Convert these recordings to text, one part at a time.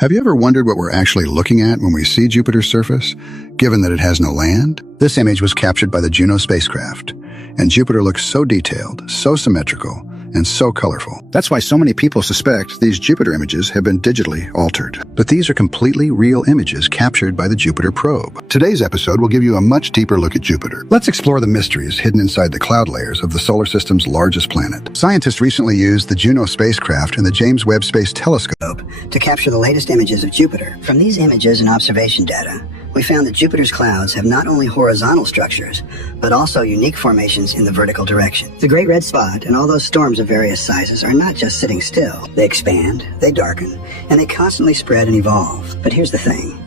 Have you ever wondered what we're actually looking at when we see Jupiter's surface, given that it has no land? This image was captured by the Juno spacecraft, and Jupiter looks so detailed, so symmetrical, and so colorful. That's why so many people suspect these Jupiter images have been digitally altered. But these are completely real images captured by the Jupiter probe. Today's episode will give you a much deeper look at Jupiter. Let's explore the mysteries hidden inside the cloud layers of the solar system's largest planet. Scientists recently used the Juno spacecraft and the James Webb Space Telescope to capture the latest images of Jupiter. From these images and observation data, we found that Jupiter's clouds have not only horizontal structures, but also unique formations in the vertical direction. The Great Red Spot and all those storms of various sizes are not just sitting still. They expand, they darken, and they constantly spread and evolve. But here's the thing.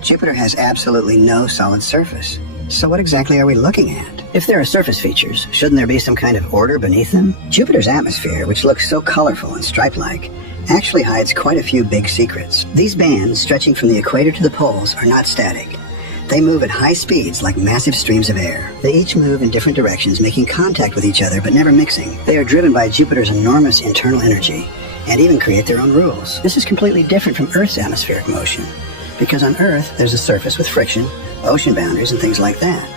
Jupiter has absolutely no solid surface. So what exactly are we looking at? If there are surface features, shouldn't there be some kind of order beneath them? Jupiter's atmosphere, which looks so colorful and stripe-like, actually hides quite a few big secrets. These bands, stretching from the equator to the poles, are not static. They move at high speeds like massive streams of air. They each move in different directions, making contact with each other but never mixing. They are driven by Jupiter's enormous internal energy and even create their own rules. This is completely different from Earth's atmospheric motion, because on Earth there's a surface with friction, ocean boundaries, and things like that.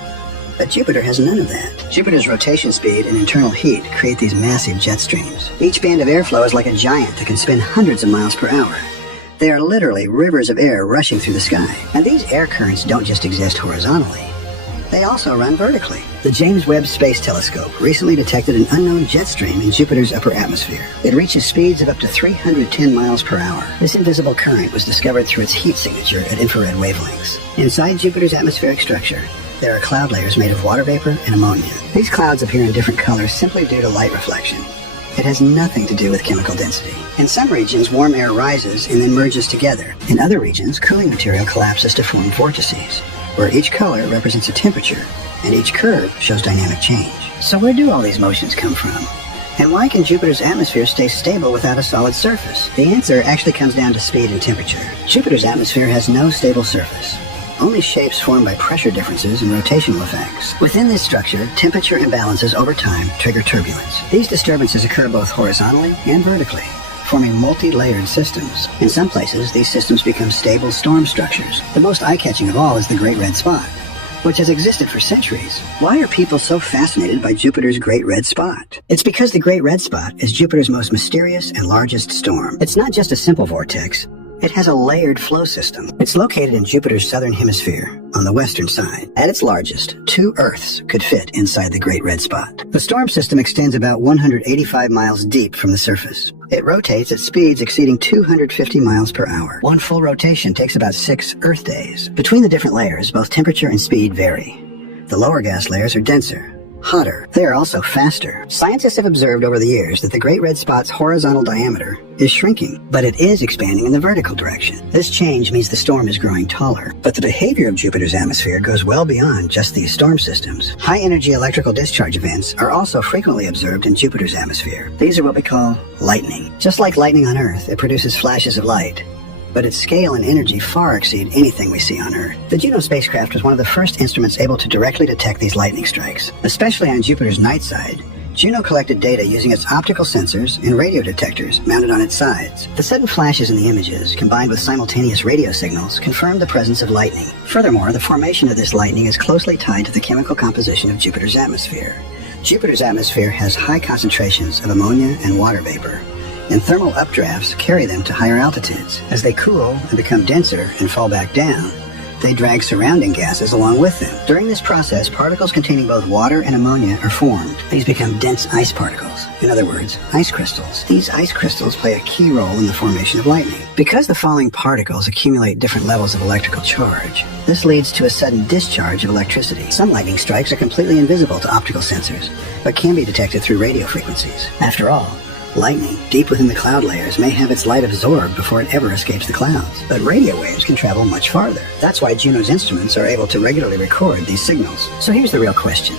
But Jupiter has none of that. Jupiter's rotation speed and internal heat create these massive jet streams. Each band of airflow is like a giant that can spin hundreds of miles per hour. They are literally rivers of air rushing through the sky. And these air currents don't just exist horizontally. They also run vertically. The James Webb Space Telescope recently detected an unknown jet stream in Jupiter's upper atmosphere. It reaches speeds of up to 310 miles per hour. This invisible current was discovered through its heat signature at infrared wavelengths. Inside Jupiter's atmospheric structure, there are cloud layers made of water vapor and ammonia. These clouds appear in different colors simply due to light reflection. It has nothing to do with chemical density. In some regions, warm air rises and then merges together. In other regions, cooling material collapses to form vortices, where each color represents a temperature, and each curve shows dynamic change. So where do all these motions come from? And why can Jupiter's atmosphere stay stable without a solid surface? The answer actually comes down to speed and temperature. Jupiter's atmosphere has no stable surface. Only shapes formed by pressure differences and rotational effects. Within this structure, temperature imbalances over time trigger turbulence. These disturbances occur both horizontally and vertically, forming multi-layered systems. In some places, these systems become stable storm structures. The most eye-catching of all is the Great Red Spot, which has existed for centuries. Why are people so fascinated by Jupiter's Great Red Spot? It's because the Great Red Spot is Jupiter's most mysterious and largest storm. It's not just a simple vortex. It has a layered flow system. It's located in Jupiter's southern hemisphere, on the western side. At its largest, 2 Earths could fit inside the Great Red Spot. The storm system extends about 185 miles deep from the surface. It rotates at speeds exceeding 250 miles per hour. One full rotation takes about 6 Earth days. Between the different layers, both temperature and speed vary. The lower gas layers are denser, hotter. They are also faster. Scientists have observed over the years that the Great Red Spot's horizontal diameter is shrinking, but it is expanding in the vertical direction. This change means the storm is growing taller. But the behavior of Jupiter's atmosphere goes well beyond just these storm systems. High-energy electrical discharge events are also frequently observed in Jupiter's atmosphere. These are what we call lightning. Just like lightning on Earth, it produces flashes of light, but its scale and energy far exceed anything we see on Earth. The Juno spacecraft was one of the first instruments able to directly detect these lightning strikes. Especially on Jupiter's night side, Juno collected data using its optical sensors and radio detectors mounted on its sides. The sudden flashes in the images, combined with simultaneous radio signals, confirmed the presence of lightning. Furthermore, the formation of this lightning is closely tied to the chemical composition of Jupiter's atmosphere. Jupiter's atmosphere has high concentrations of ammonia and water vapor, and thermal updrafts carry them to higher altitudes. As they cool and become denser and fall back down, they drag surrounding gases along with them. During this process, particles containing both water and ammonia are formed. These become dense ice particles, in other words, ice crystals. These ice crystals play a key role in the formation of lightning. Because the falling particles accumulate different levels of electrical charge, this leads to a sudden discharge of electricity. Some lightning strikes are completely invisible to optical sensors, but can be detected through radio frequencies. After all, lightning, deep within the cloud layers, may have its light absorbed before it ever escapes the clouds. But radio waves can travel much farther. That's why Juno's instruments are able to regularly record these signals. So here's the real question.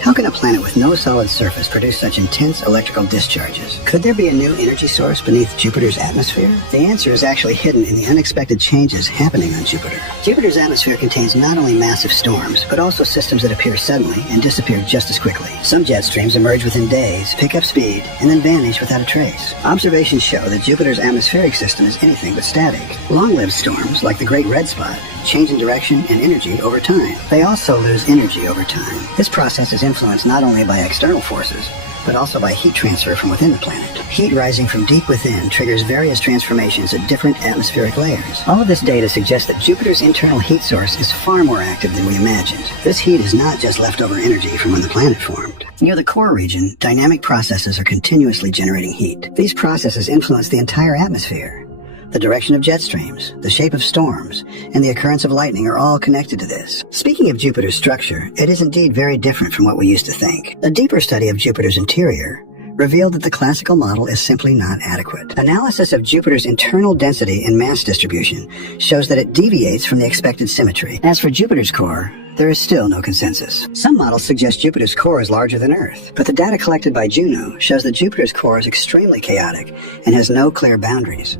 How can a planet with no solid surface produce such intense electrical discharges? Could there be a new energy source beneath Jupiter's atmosphere? The answer is actually hidden in the unexpected changes happening on Jupiter. Jupiter's atmosphere contains not only massive storms, but also systems that appear suddenly and disappear just as quickly. Some jet streams emerge within days, pick up speed, and then vanish without a trace. Observations show that Jupiter's atmospheric system is anything but static. Long-lived storms, like the Great Red Spot, change in direction and energy over time. They also lose energy over time. This process is influenced not only by external forces, but also by heat transfer from within the planet. Heat rising from deep within triggers various transformations at different atmospheric layers. All of this data suggests that Jupiter's internal heat source is far more active than we imagined. This heat is not just leftover energy from when the planet formed. Near the core region, dynamic processes are continuously generating heat. These processes influence the entire atmosphere. The direction of jet streams, the shape of storms, and the occurrence of lightning are all connected to this. Speaking of Jupiter's structure, it is indeed very different from what we used to think. A deeper study of Jupiter's interior revealed that the classical model is simply not adequate. Analysis of Jupiter's internal density and mass distribution shows that it deviates from the expected symmetry. As for Jupiter's core, there is still no consensus. Some models suggest Jupiter's core is larger than Earth, but the data collected by Juno shows that Jupiter's core is extremely chaotic and has no clear boundaries.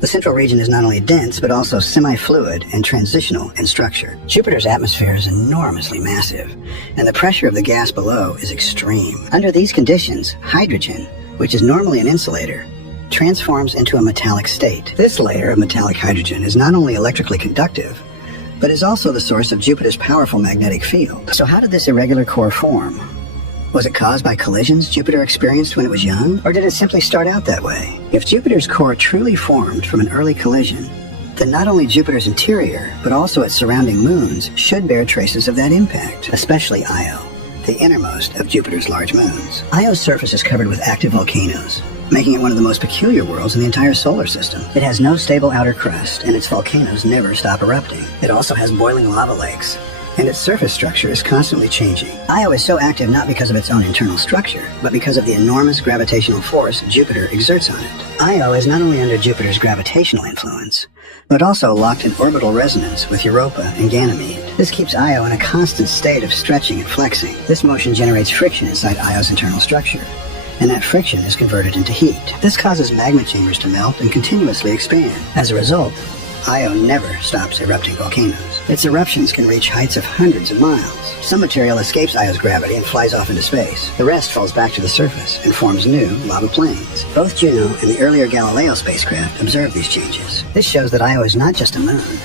The central region is not only dense, but also semi-fluid and transitional in structure. Jupiter's atmosphere is enormously massive, and the pressure of the gas below is extreme. Under these conditions, hydrogen, which is normally an insulator, transforms into a metallic state. This layer of metallic hydrogen is not only electrically conductive, but is also the source of Jupiter's powerful magnetic field. So how did this irregular core form? Was it caused by collisions Jupiter experienced when it was young, or did it simply start out that way? If Jupiter's core truly formed from an early collision, then not only Jupiter's interior, but also its surrounding moons should bear traces of that impact, especially Io, the innermost of Jupiter's large moons. Io's surface is covered with active volcanoes, making it one of the most peculiar worlds in the entire solar system. It has no stable outer crust, and its volcanoes never stop erupting. It also has boiling lava lakes, and its surface structure is constantly changing. Io is so active not because of its own internal structure, but because of the enormous gravitational force Jupiter exerts on it. Io is not only under Jupiter's gravitational influence, but also locked in orbital resonance with Europa and Ganymede. This keeps Io in a constant state of stretching and flexing. This motion generates friction inside Io's internal structure, and that friction is converted into heat. This causes magma chambers to melt and continuously expand. As a result, Io never stops erupting volcanoes. Its eruptions can reach heights of hundreds of miles. Some material escapes Io's gravity and flies off into space. The rest falls back to the surface and forms new lava plains. Both Juno and the earlier Galileo spacecraft observed these changes. This shows that Io is not just a moon.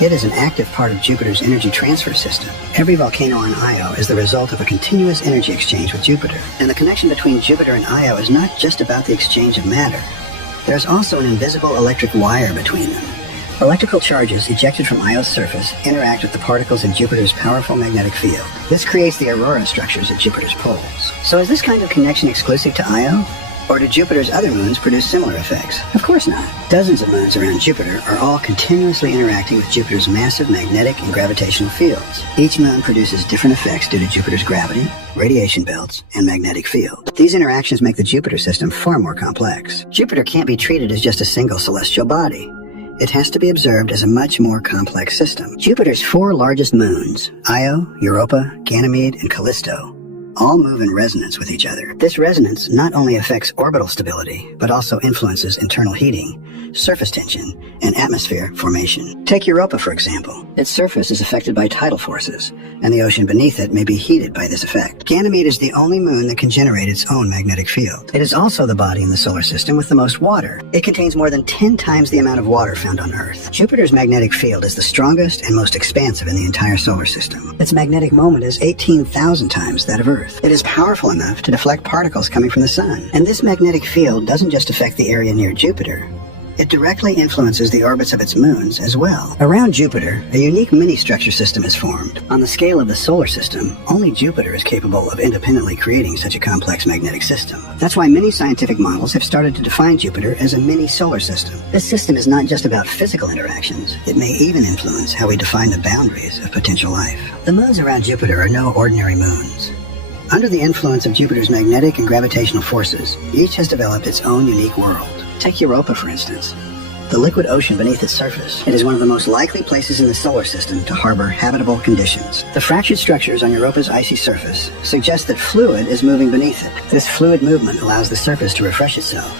It is an active part of Jupiter's energy transfer system. Every volcano on Io is the result of a continuous energy exchange with Jupiter. And the connection between Jupiter and Io is not just about the exchange of matter. There's also an invisible electric wire between them. Electrical charges ejected from Io's surface interact with the particles in Jupiter's powerful magnetic field. This creates the aurora structures at Jupiter's poles. So is this kind of connection exclusive to Io? Or do Jupiter's other moons produce similar effects? Of course not. Dozens of moons around Jupiter are all continuously interacting with Jupiter's massive magnetic and gravitational fields. Each moon produces different effects due to Jupiter's gravity, radiation belts, and magnetic field. These interactions make the Jupiter system far more complex. Jupiter can't be treated as just a single celestial body. It has to be observed as a much more complex system. Jupiter's 4 largest moons, Io, Europa, Ganymede, and Callisto, all move in resonance with each other. This resonance not only affects orbital stability, but also influences internal heating, surface tension, and atmosphere formation. Take Europa, for example. Its surface is affected by tidal forces, and the ocean beneath it may be heated by this effect. Ganymede is the only moon that can generate its own magnetic field. It is also the body in the solar system with the most water. It contains more than 10 times the amount of water found on Earth. Jupiter's magnetic field is the strongest and most expansive in the entire solar system. Its magnetic moment is 18,000 times that of Earth. It is powerful enough to deflect particles coming from the sun. And this magnetic field doesn't just affect the area near Jupiter. It directly influences the orbits of its moons as well. Around Jupiter, a unique mini-structure system is formed. On the scale of the solar system, only Jupiter is capable of independently creating such a complex magnetic system. That's why many scientific models have started to define Jupiter as a mini-solar system. This system is not just about physical interactions. It may even influence how we define the boundaries of potential life. The moons around Jupiter are no ordinary moons. Under the influence of Jupiter's magnetic and gravitational forces, each has developed its own unique world. Take Europa, for instance. the liquid ocean beneath its surface. It is one of the most likely places in the solar system to harbor habitable conditions. The fractured structures on Europa's icy surface suggest that fluid is moving beneath it. This fluid movement allows the surface to refresh itself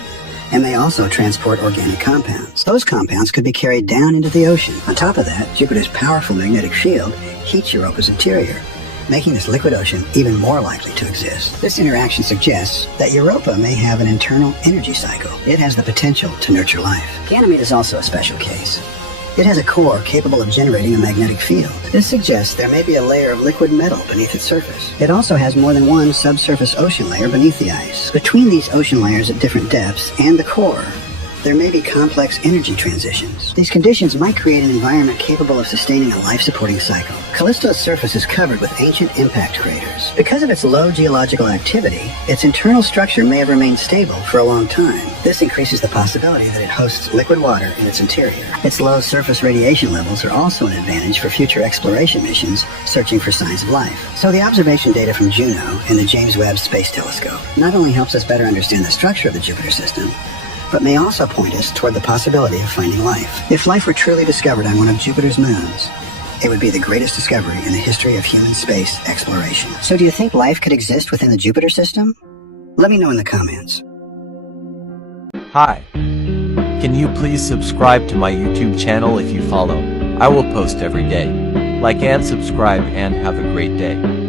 and may also transport organic compounds. Those compounds could be carried down into the ocean. On top of that, Jupiter's powerful magnetic field heats Europa's interior, making this liquid ocean even more likely to exist. This interaction suggests that Europa may have an internal energy cycle. It has the potential to nurture life. Ganymede is also a special case. It has a core capable of generating a magnetic field. This suggests there may be a layer of liquid metal beneath its surface. It also has more than one subsurface ocean layer beneath the ice. Between these ocean layers at different depths and the core, there may be complex energy transitions. These conditions might create an environment capable of sustaining a life-supporting cycle. Callisto's surface is covered with ancient impact craters. Because of its low geological activity, its internal structure may have remained stable for a long time. This increases the possibility that it hosts liquid water in its interior. Its low surface radiation levels are also an advantage for future exploration missions searching for signs of life. So the observation data from Juno and the James Webb Space Telescope not only helps us better understand the structure of the Jupiter system, but may also point us toward the possibility of finding life. If life were truly discovered on one of Jupiter's moons, it would be the greatest discovery in the history of human space exploration. So do you think life could exist within the Jupiter system? Let me know in the comments. Hi. Can you please subscribe to my YouTube channel if you follow? I will post every day. Like and subscribe and have a great day.